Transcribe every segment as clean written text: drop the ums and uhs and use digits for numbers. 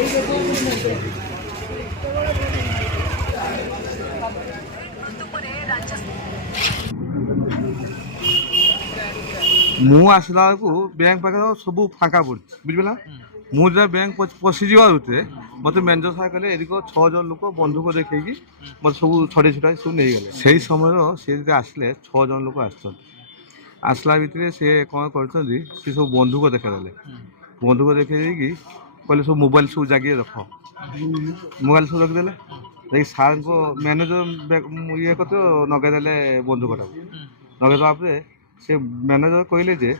ମୁଁ ଆସିଲା ବେଳକୁ ବ୍ୟାଙ୍କ ପାଖରେ ସବୁ ଫାଙ୍କା ପଡ଼ିଛି ବୁଝିପାରିଲା। ମୁଁ ଯେତେବେଳେ ବ୍ୟାଙ୍କ ପଶିଯିବା ଭିତରେ ମୋତେ ମ୍ୟାନେଜର ସାହେବ କହିଲେ ଏଦିକ 6 ଜଣ ଲୋକ ବନ୍ଧୁକ ଦେଖେଇକି ମୋତେ ସବୁ ଛଡ଼େଇ ଛୁଡ଼ାଇ ସବୁ ନେଇଗଲେ। ସେଇ ସମୟର ସେ ଯଦି ଆସିଲେ 6 ଜଣ ଲୋକ ଆସିଛନ୍ତି। ଆସିଲା ଭିତରେ ସେ କ'ଣ କରିଛନ୍ତି, ସେ ସବୁ ବନ୍ଧୁକ ଦେଖେଇଦେଲେ। ବନ୍ଧୁକ ଦେଖେଇ ଦେଇକି କହିଲେ ସବୁ ମୋବାଇଲ ସବୁ ଜାଗିয়ে ରଖ। ମୋବାଇଲ ସବୁ ରଖିଦେଲେ। ଯାଇକି ସାର୍ଙ୍କ ମ୍ୟାନେଜର ଇଏ କରିତେ ନଗେଇଦେଲେ ବନ୍ଧୁକଟାକୁ। ନଗେଇଦେବା ପରେ ସେ ମ୍ୟାନେଜର କହିଲେ ଯେ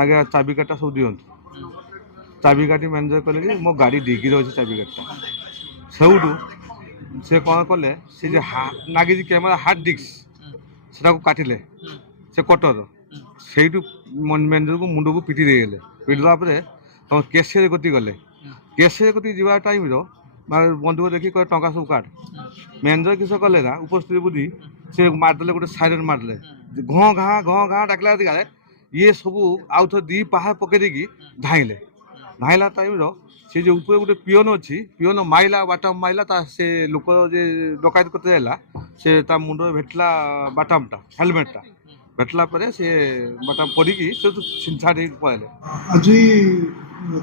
ଆଜ୍ଞା ଚାବିକାଠିଟା ସବୁ ଦିଅନ୍ତୁ। ଚାବିକାଠି ମ୍ୟାନେଜର କହିଲେ ଯେ ମୋ ଗାଡ଼ି ଡିକିରେ ଅଛି ଚାବିକାଠିଟା। ସେଇଠୁ ସେ କ'ଣ କଲେ, ସେ ଯେ ଲାଗିଛି କ୍ୟାମେରା ହାର୍ଡ଼ ଡିସ୍କ ସେଟାକୁ କାଟିଲେ ସେ କଟର। ସେଇଠୁ ମ୍ୟାନେଜରକୁ ମୁଣ୍ଡକୁ ପିଟି ଦେଇଗଲେ। ପିଟି ଦେବା ପରେ ତମ କ୍ୟାସିୟର କତିକି ଗଲେ। କ୍ୟାସିୟର କତିକି ଯିବା ଟାଇମ୍ର ବନ୍ଧୁକ ଦେଖିକି କହିଲେ ଟଙ୍କା ସବୁ କାଟ। ମ୍ୟାନେଜର କିସ କଲେ ନା ଉପସ୍ଥିତ ବୁଦ୍ଧି ସେ ମାରିଦେଲେ, ଗୋଟେ ସାଇରେନ୍ ମାରିଦେଲେ। ଘଁ ଘାଁ ଡାକିଲା ଦିଗାରେ ଇଏ ସବୁ ଆଉ ଥରେ 2 ପାହା ପକେଇ ଦେଇକି ଧାଇଁଲେ। ଧାଇଁଲା ଟାଇମ୍ର ସେ ଯେଉଁ ଉପରେ ଗୋଟେ ପିଅନ ଅଛି, ପିଅନ ମାଇଲା ବାଟାମ ମାଇଲା, ତା ସେ ଲୋକ ଯେ ଡକାୟତ କରତେ ଯାଇଲା ସେ ତା ମୁଣ୍ଡରେ ଭେଟିଲା ବାଟାମଟା, ହେଲମେଟଟା ଭେଟିଲା ପରେ ସେ ବାଟାମ ପଡ଼ିକି ସେ ଛିନଛାଟ ହେଇକି ପଳାଇଲେ। ଆଜି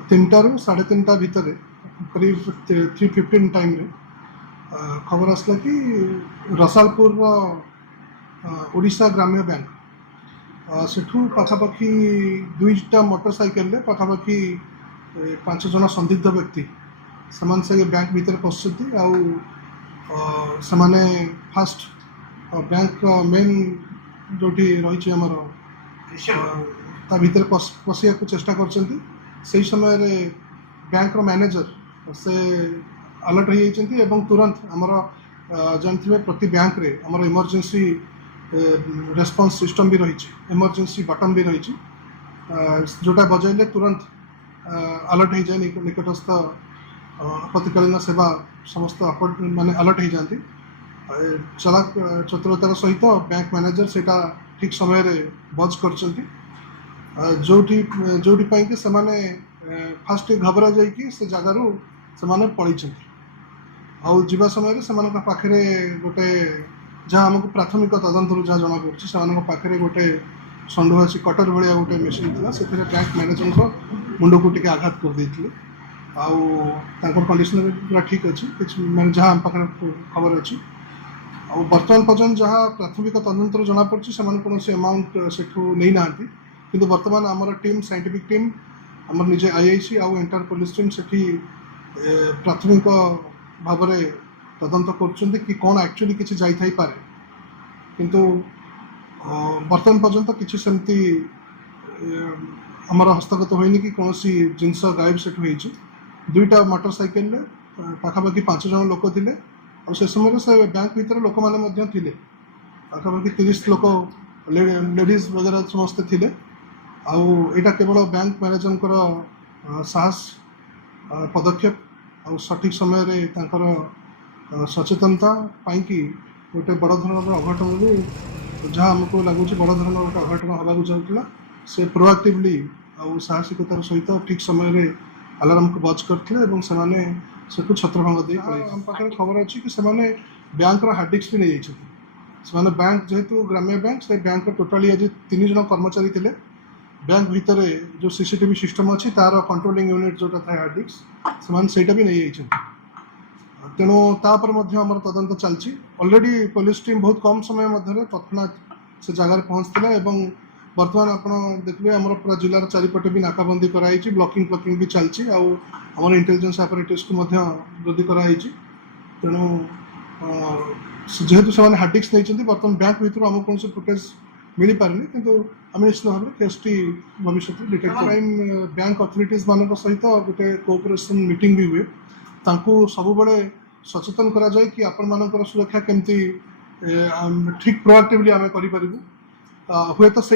3ଟାରୁ 3:30 ଭିତରେ करीब 3:15 टाइम खबर आसला कि रसालपुर ओडिशा ग्राम्य बैंक सेठू पाखापाखि 2टा मोटरसाइकेल पाखापाखि 5 जन संदिग्ध व्यक्ति समान से बैंक भीतर पशुंट आने फास्ट बैंक मेन जो रही आमर भीतर पशिया को चेष्टा कर समय बैंक मैनेजर से अलर्ट हो तुरंत आमर जानते प्रति बैंक रे आमर इमरजेंसी रेस्पॉन्स सिस्टम भी रही इमरजेंसी बटन भी रही जोटा बजाइले तुरंत अलर्ट हो जाए निकटस्थ आपत्तिकालीन सेवा समस्त माने अलर्ट हो जाती चलाक चतुरतार सहित बैंक मैनेजर से ठीक समय बज कर जोटी कि से फास्ट घबरा जाइए से जगार से पलि आवा समय से पाखे गोटे जहाँ आमको प्राथमिक तदंत जहाँ जना पड़े पाखे गोटे षंडुआसी कटर भाया गोटे मेसीन था से बैंक मैनेजर मुंड को टी आघात कर देते कंडीशन पूरा ठीक अच्छे मैं जहाँ आम पाखे खबर अच्छी बर्तमान पर्यटन जहाँ प्राथमिक तदंत जना पड़ी से कौन अमाउंट से नहीं ना कि बर्तमान आमर टीम साइंटिफिक टीम आम निजे आईआईसी आउ एंटायर पुलिस टीम से प्राथमिक भाव में तदंत कर कौन एक्चुअली किसी जाई पारे किंतु बर्तमान पर्यंत किसी सेमती आमर हस्तगत होनी कि कौन जिनस गायब से 2टा मोटरसाइकेल पाखापाखि 5 जन लोक थे और से समय से बैंक भीतर लोक मैंने पाखापाखि 30 लोक लेडीज वगैरह समस्ते थे आईटा केवल बैंक मैनेजर साहस पदक्षेप और सठिक समय सचेतनता कि गोटे बड़ धरण अघटन जहाँ आमको लगुच बड़ धरण गोटे अघटन होगा चाहूला से प्रोएक्टिवली आउ साहसिकतार सहित ठीक समय अलार्म को बज करते से छत्रभंग दे आम पाखे खबर अच्छी कि बैंक हार्ड डिस्क भी नहीं जाइए बैंक जेहेतु ग्राम्य बैंक से बैंक टोटाली आज 3 जन कर्मचारी थे बैंक भितर जो सीसीटीवी सिस्टम अच्छी तार कंट्रोलिंग यूनिट जोटा था हार्ड डिस्क से भी नहीं जाइए तेणु तापर आमर तदंत चलती ऑलरेडी पुलिस टीम बहुत कम समय मध्य तत्क्षणात से जगार पहुँचता एवं बर्तमान आप देखिए आमर पूरा जिलार चारिपटे भी नाकाबंदी कराई ब्लॉकिंग फ्लॉकिंग भी चलती आमर इंटेलिजेंस आपरेटस को वृद्धि कराई तेणु जेहेतु से हार्ड डिस्क नहीं बर्तमान बैंक भीतर आमको कौन फुटेज मिल पारे कि आम निश्चित भाव में केसटी भविष्य डिटेक्ट क्राइम बैंक अथॉरिटीज मान सहित गोटे कोऑपरेशन मीटिंग भी हुए सब बड़े सचेतन करा जाए कि आपण मानकर सुरक्षा केमती ठीक प्रोएक्टिवली आम करूँ हुए तो से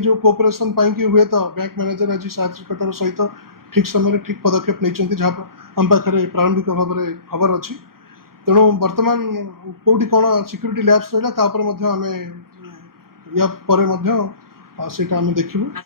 जो कोऑपरेशन कि हुए तो बैंक मैनेजर आज साहसिकतार सहित ठीक समय ठीक पदक्षेप नहीं जहाँ आम पाखे प्रारंभिक भाव में खबर अच्छी तेणु बर्तमान कौटी कौन सिक्यूरीटी लैब्स रहा आम या देखू।